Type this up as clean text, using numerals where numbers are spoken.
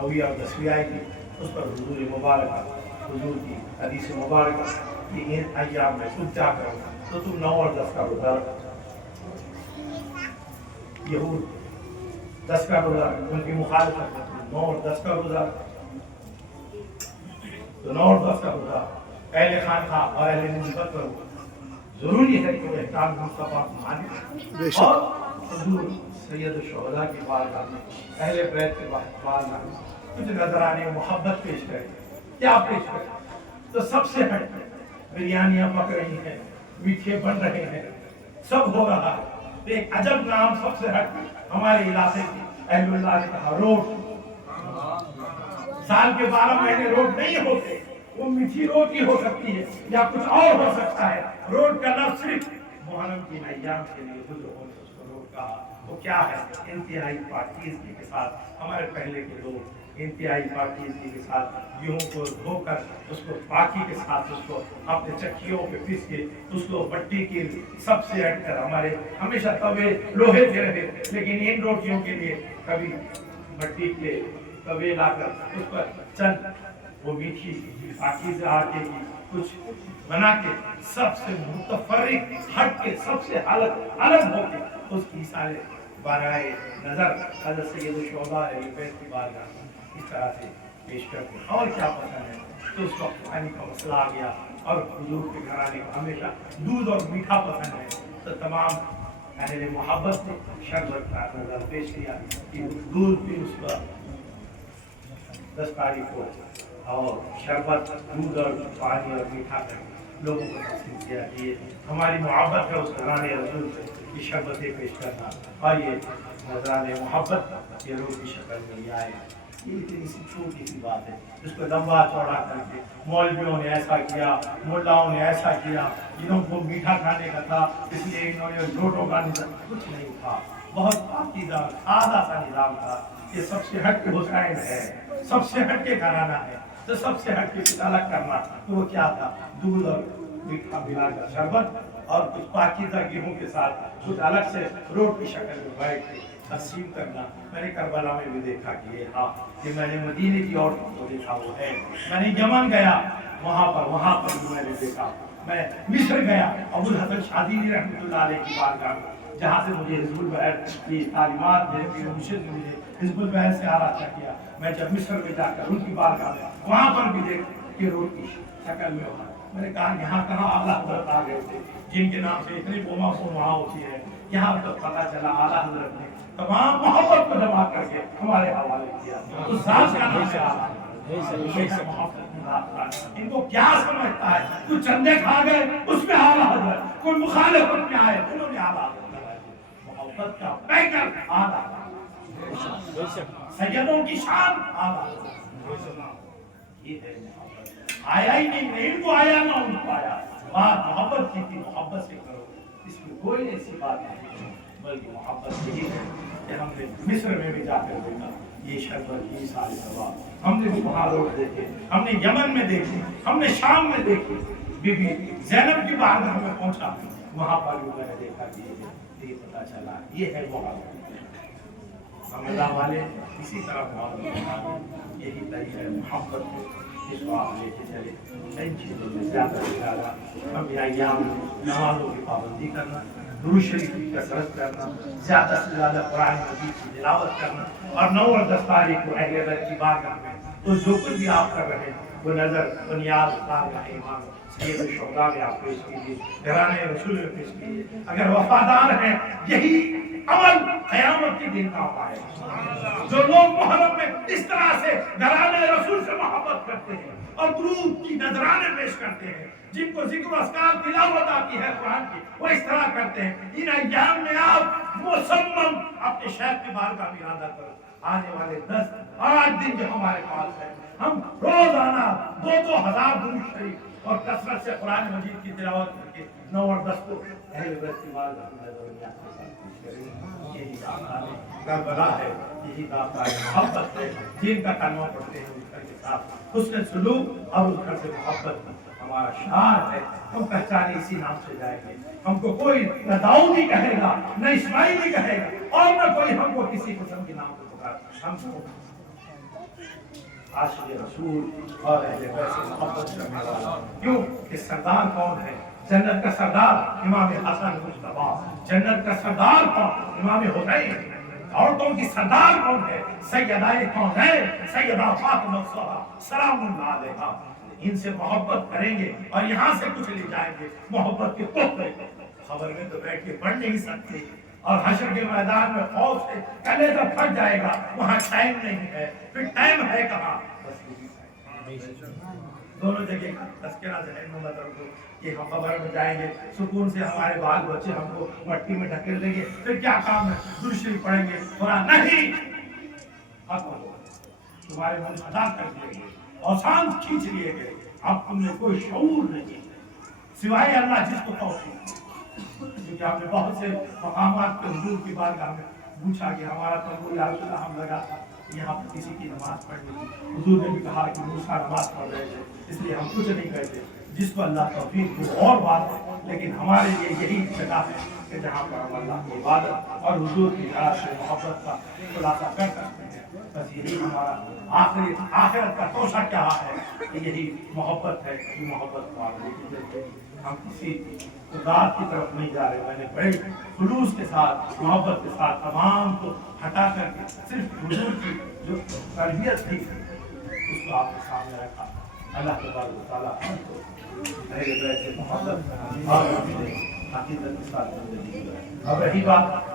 9ویں اور 10ویں آئے گی، اس پر حضور مبارکہ، حضور کی حدیث مبارکہ کہ ان ایام میں تم کیا کرو تو تم 9 اور 10 کا روزہ رکھو۔ یہود 10 کا روزہ، ان کی مخالفت 9 اور 10 کا روزہ، تو 9 اور 10 کا روزہ اہل خانقاہ اور اہل نسبت پر ضروری ہے کہ وہ احکام مصطفیٰ کو مانے اور حضور سید الشہداء کی بارگاہ میں، اہل بیت کے بارگاہ میں کچھ نذرانے محبت پیش کرے۔ کیا پیش کرے؟ تو سب سے ہٹ بریانیاں پک رہی ہیں، میٹھے بن رہے ہیں، سب ہو رہا ہے۔ ایک عجب نام سب سے ہٹ ہمارے علاقے کی اہل اللہ نے کہا روٹ۔ سال کے 12 مہینے روٹ نہیں ہوتے، وہ میٹھی روٹی ہو سکتی ہے یا کچھ اور ہو سکتا ہے۔ روٹ کا لفظ صرف محرم کی ایام کے لیے روٹ کہا۔ وہ کیا ہے؟ انتہائی پاکیزگی کے ساتھ ہمارے پہلے کے لوگ انتہائی پاکیزگی کے ساتھ گیہوں کو دھو کر اس کو پاکی کے ساتھ اس کو اپنے چکیوں پہ پیس کے اس کو مٹی کی سب سے ہٹ کر، ہمارے ہمیشہ توے لوہے کے رہے، لیکن ان روٹیوں کے لیے کبھی مٹی کے توے لا کر اس پر چند وہ میٹھی پاکیزہ آٹے کی کچھ بنا کے سب سے متفرق ہٹ کے سب سے الگ ہو کے اس کی سارے برائے نظر حضرت سید الشہداء اہل بیت کی بارگاہ اس طرح سے پیش کرتے ہیں۔ اور کیا پسند ہے؟ تو اس وقت پانی کا مسئلہ آ گیا اور حضور کے گھرانے کو ہمیشہ دودھ اور میٹھا پسند ہے، تو تمام اہل محبت نے شربت کا نظر پیش کیا کہ دودھ بھی اس پر 10 تاریخ کو اور شربت، دودھ اور پانی اور میٹھا کر لوگوں کو تقسیم کیا کہ ہماری محبت ہے اس گھرانے رسول سے یہ شربتیں پیش کرنا، اور یہ نذران محبت یہ روح کی شکل میں یہ آئے۔ یہ اتنی سی چھوٹی سی بات ہے، اس کو لمبا چوڑا کر کے مولویوں نے ایسا کیا، ملاؤں نے ایسا کیا، جنہوں کو میٹھا کھانے کا تھا اس لیے انہوں نے روٹوں کا نظام، کچھ نہیں تھا۔ بہت پاکیزہ سادہ سا نظام تھا۔ یہ سب سے ہٹ کے حسین ہے، سب سے ہٹ کے گھرانہ ہے، تو سب سے ہٹ کے کچھ الگ کرنا، تو وہ کیا تھا؟ دودھ اور میٹھا ملا کر شربت اور کچھ پاکیزہ گیہوں کے ساتھ کچھ الگ سے روٹ کی شکل میں بیٹھ کے تقسیم کرنا۔ میں نے کربلا میں بھی دیکھا کہ یہ ہاں، کہ میں نے مدینے کی عورتوں کو دیکھا وہ ہے۔ میں نے یمن گیا وہاں پر بھی میں نے دیکھا۔ میں مصر گیا ابو الحسن شاذلی رحمۃ اللہ علیہ کی بارگاہ میں، جہاں سے مجھے حزب البحر کی تعلیمات میرے پیر مرشد نے مجھے حزب البحر سے آراستہ کیا۔ میں جب مصر میں جا کر ان کی بارگاہ میں وہاں پر بھی دیکھ کہ روٹ کی شکل میں ہوتا، میں نے کہا یہاں کہاں اعلیٰ حضرت آ گئے تھے جن کے نام سے اتنی بوما بوم وہاں ہوتی ہے۔ یہاں تک پتا چلا اعلیٰ حضرت نے تمام محبت کو جمع کر کے ہمارے حوالے کیا۔ اس ذات کا نام ہے اعلیٰ حضرت۔ ان کو کیا سمجھتا ہے؟ کچھ چندے کھا گئے اس میں اعلیٰ حضرت، کوئی مخالفت میں آئے انہوں نے اعلیٰ حضرت، محبت کا پیکر اعلیٰ حضرت، سیدوں کی شان اعلیٰ حضرت۔ یہ ہے محبت، آیا ہی نہیں، ان کو آیا نہ ان کو آیا، بات محبت کی تھی، محبت سے کرو، اس میں کوئی ایسی بات نہیں، بلکہ محبت یہی ہے کہ ہم نے مصر میں بھی جا کر دیکھا یہ شربت، یہ سارے ثواب ہم نے بھی وہاں روٹ دیکھے، ہم نے یمن میں دیکھے، ہم نے شام میں دیکھے، بی بی زینب کی بارگاہ میں پہنچا، وہاں پر بھی میں نے دیکھا کہ یہ پتا چلا یہ ہے محبت۔ ہم اللہ والے اسی طرح محبت، یہی طریقہ ہے محبت کو، اس کو آپ لے کے چلے۔ ان چیزوں میں زیادہ سے زیادہ ہم ایام نمازوں کی پابندی کرنا، درود شریف کی کثرت کرنا، زیادہ سے زیادہ قرآن مجید کی تلاوت کرنا، اور 9 اور 10 تاریخ کو اہل بیت کی بارگاہ میں تو جو کچھ بھی آپ کر رہے ہیں وہ نظر بنیاد بارگاہ امام سید الشہداء میں آپ پیش کیجیے، گھرانے رسول میں پیش کیجیے۔ اگر وفادار ہیں یہی عمل قیامت کے دن کا پائے۔ جو لوگ محرم میں اس طرح سے گھرانے رسول سے محبت کرتے ہیں اور درود کی نذرانے پیش کرتے ہیں، جن کو ذکر و اذکار تلاوت آتی ہے قرآن کی، وہ اس طرح کرتے ہیں، ان ایام میں آپ مصمم اپنے شیخ کی بارگاہ میں ارادہ کرو، آنے والے 10 8 دن جو ہمارے پاس ہے، ہم روزانہ 2-2 ہزار درود شریف اور کثرت سے قرآن مجید کی تلاوت کر کے 9 اور 10 کو اہل بیت کی بارگاہ میں نذرانے کے ساتھ پیش کریں۔ یہی داستان کربلا ہے، یہی داستان محبت ہے، جن کا کلمہ پڑھتے ہیں اس کے ساتھ حسن سلوک اور اس سے محبت ہمارا شعار ہے۔ ہم پہچانے اسی نام سے جائیں گے، ہم کو کوئی نہ داؤدی کہے گا نہ اسماعیلی کہے گا، اور نہ کوئی ہم کو کسی قسم کے نام کو پکارے، ہم کو عاشق رسول اور اہل بیت سے محبت کرنے والا. کیوں کہ سردار کون ہے؟ جنت کا سردار امام حسن مصطفیٰ. جنت کا سردار کون؟ امام حسین. عورتوں کی سردار کون ہے؟ سیدہ کونین سیدہ فاطمہ الزہرا سلام اللہ علیہا. ان سے محبت کریں گے اور یہاں سے کچھ لے جائیں گے محبت کے تحفے. خبر میں تو بیٹھ کے پڑھ نہیں سکتے اور حشر کے میدان میں خوف سے کلیجہ پھٹ جائے گا. وہاں ٹائم نہیں ہے. پھر ٹائم ہے کہاں؟ دونوں جگہ کا تذکرہ ذہن میں مت رکھو کہ ہم قبر میں جائیں گے سکون سے ہمارے بال بچے ہم کو مٹی میں ڈھکیل دیں گے پھر کیا کام ہے؟ درود شریف پڑھیں گے قرآن نہیں. تمہارے من ادا کر دیے گئے اوسان کھینچ لیے گئے. اب تم نے کوئی شعور نہیں سوائے اللہ جس کو توفیق. کیونکہ آپ نے بہت سے مقامات کے حضور کی بارگاہ میں پوچھا کہ ہمارا تنبور یا رسول اللہ ہم لگا تھا یہاں پر کسی کی نماز پڑھنی تھی. حضور نے بھی کہا کہ موسیٰ نماز پڑھ رہے تھے اس لیے ہم کچھ نہیں کرتے. جس کو اللہ توفیق وہ اور بات ہے لیکن ہمارے لیے یہی جگہ ہے کہ جہاں پر ہم اللہ کی عبادت اور حضور کی ذات سے محبت کا خلاصہ کر سکتے ہیں. بس یہی ہمارا آخرت کا توشہ کیا ہے کہ یہی محبت ہے. کہ محبت کو آپ دیکھیے ہم کسی ذات کی طرف نہیں جا رہے. میں نے بڑے خلوص کے ساتھ محبت کے ساتھ تمام کو ہٹا کر کے صرف حضور کی جو تربیت تھی اس کو آپ کے سامنے رکھا. اللہ تبارک و تعالیٰ ہم کو میرے بیت سے محبت اور حقیقت کے ساتھ زندگی. اب رہی بات